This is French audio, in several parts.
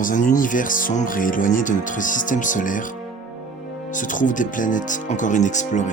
Dans un univers sombre et éloigné de notre système solaire, se trouvent des planètes encore inexplorées.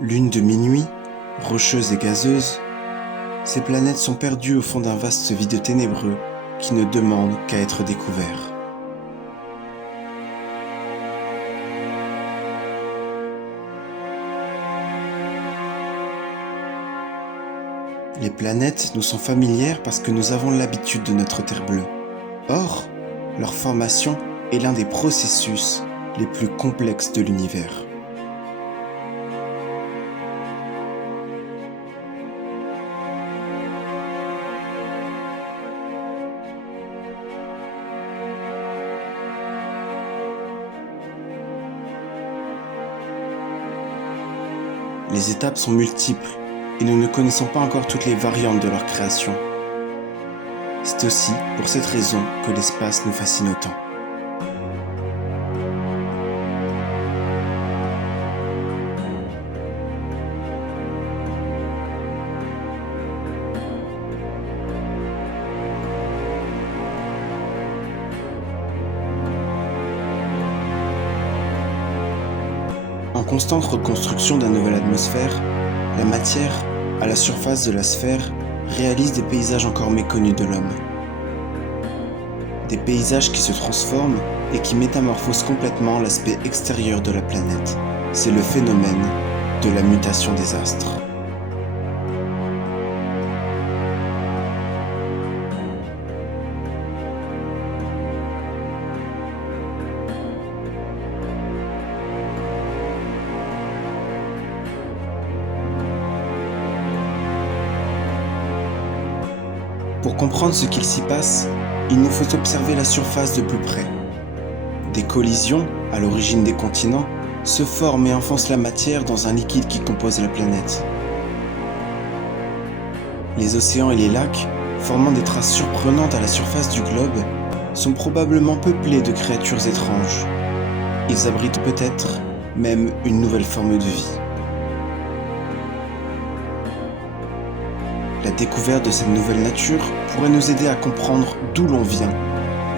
Lune de minuit, rocheuse et gazeuse, ces planètes sont perdues au fond d'un vaste vide ténébreux qui ne demande qu'à être découvert. Les planètes nous sont familières parce que nous avons l'habitude de notre Terre bleue. Or, leur formation est l'un des processus les plus complexes de l'univers. Les étapes sont multiples et nous ne connaissons pas encore toutes les variantes de leur création. C'est aussi pour cette raison que l'espace nous fascine autant. En constante reconstruction d'une nouvelle atmosphère, la matière, à la surface de la sphère, réalise des paysages encore méconnus de l'homme. Des paysages qui se transforment et qui métamorphosent complètement l'aspect extérieur de la planète. C'est le phénomène de la mutation des astres. Pour comprendre ce qu'il s'y passe, il nous faut observer la surface de plus près. Des collisions, à l'origine des continents, se forment et enfoncent la matière dans un liquide qui compose la planète. Les océans et les lacs, formant des traces surprenantes à la surface du globe, sont probablement peuplés de créatures étranges. Ils abritent peut-être même une nouvelle forme de vie. La découverte de cette nouvelle nature pourrait nous aider à comprendre d'où l'on vient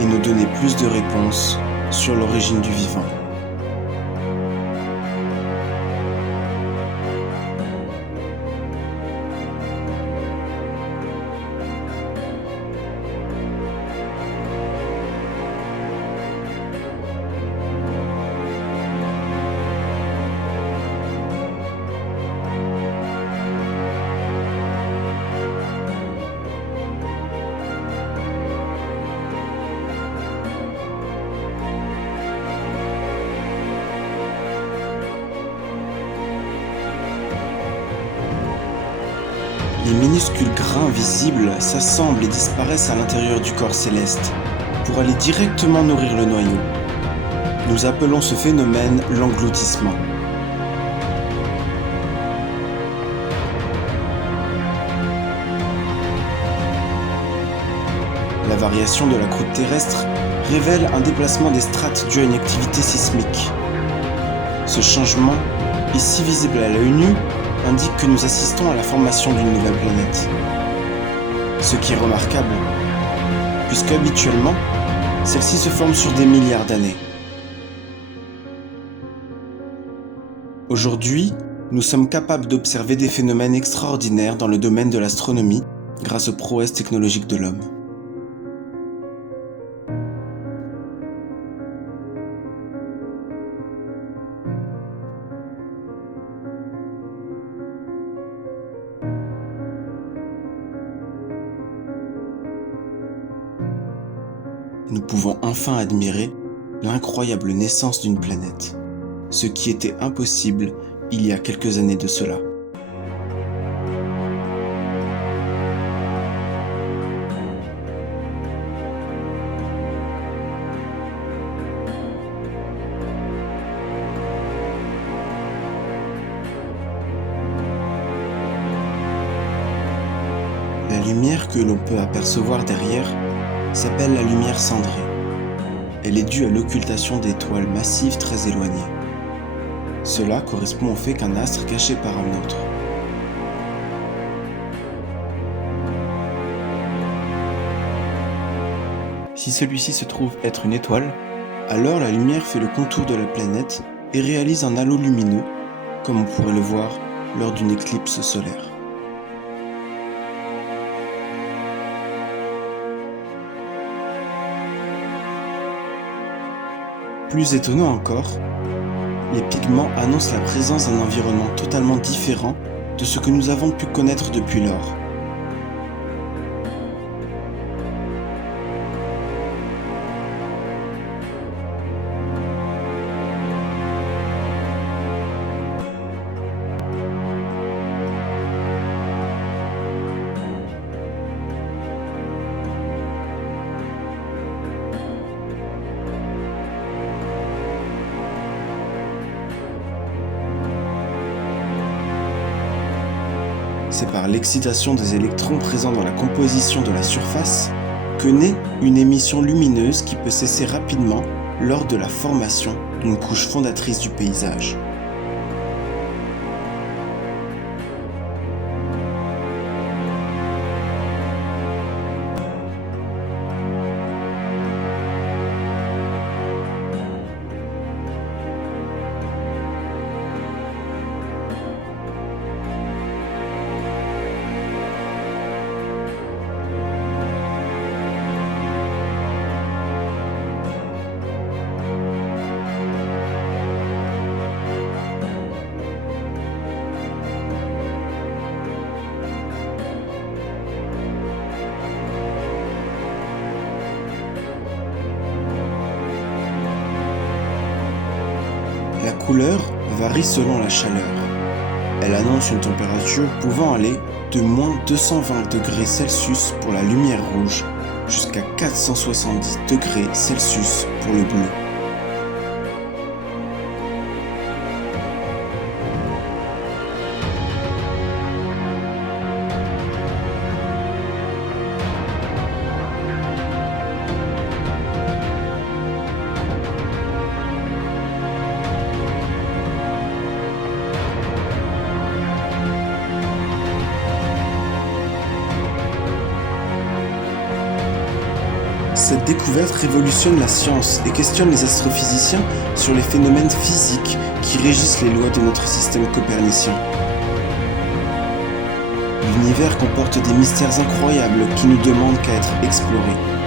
et nous donner plus de réponses sur l'origine du vivant. Les minuscules grains visibles s'assemblent et disparaissent à l'intérieur du corps céleste pour aller directement nourrir le noyau. Nous appelons ce phénomène l'engloutissement. La variation de la croûte terrestre révèle un déplacement des strates dû à une activité sismique. Ce changement est si visible à l'œil nu indique que nous assistons à la formation d'une nouvelle planète. Ce qui est remarquable, puisque habituellement, celle-ci se forme sur des milliards d'années. Aujourd'hui, nous sommes capables d'observer des phénomènes extraordinaires dans le domaine de l'astronomie grâce aux prouesses technologiques de l'homme. Nous pouvons enfin admirer l'incroyable naissance d'une planète, ce qui était impossible il y a quelques années de cela. La lumière que l'on peut apercevoir derrière s'appelle la lumière cendrée. Elle est due à l'occultation d'étoiles massives très éloignées. Cela correspond au fait qu'un astre est caché par un autre. Si celui-ci se trouve être une étoile, alors la lumière fait le contour de la planète et réalise un halo lumineux, comme on pourrait le voir lors d'une éclipse solaire. Plus étonnant encore, les pigments annoncent la présence d'un environnement totalement différent de ce que nous avons pu connaître depuis lors. C'est par l'excitation des électrons présents dans la composition de la surface que naît une émission lumineuse qui peut cesser rapidement lors de la formation d'une couche fondatrice du paysage. La couleur varie selon la chaleur. Elle annonce une température pouvant aller de moins 220 degrés Celsius pour la lumière rouge jusqu'à 470 degrés Celsius pour le bleu. Cette découverte révolutionne la science et questionne les astrophysiciens sur les phénomènes physiques qui régissent les lois de notre système copernicien. L'univers comporte des mystères incroyables qui ne demandent qu'à être explorés.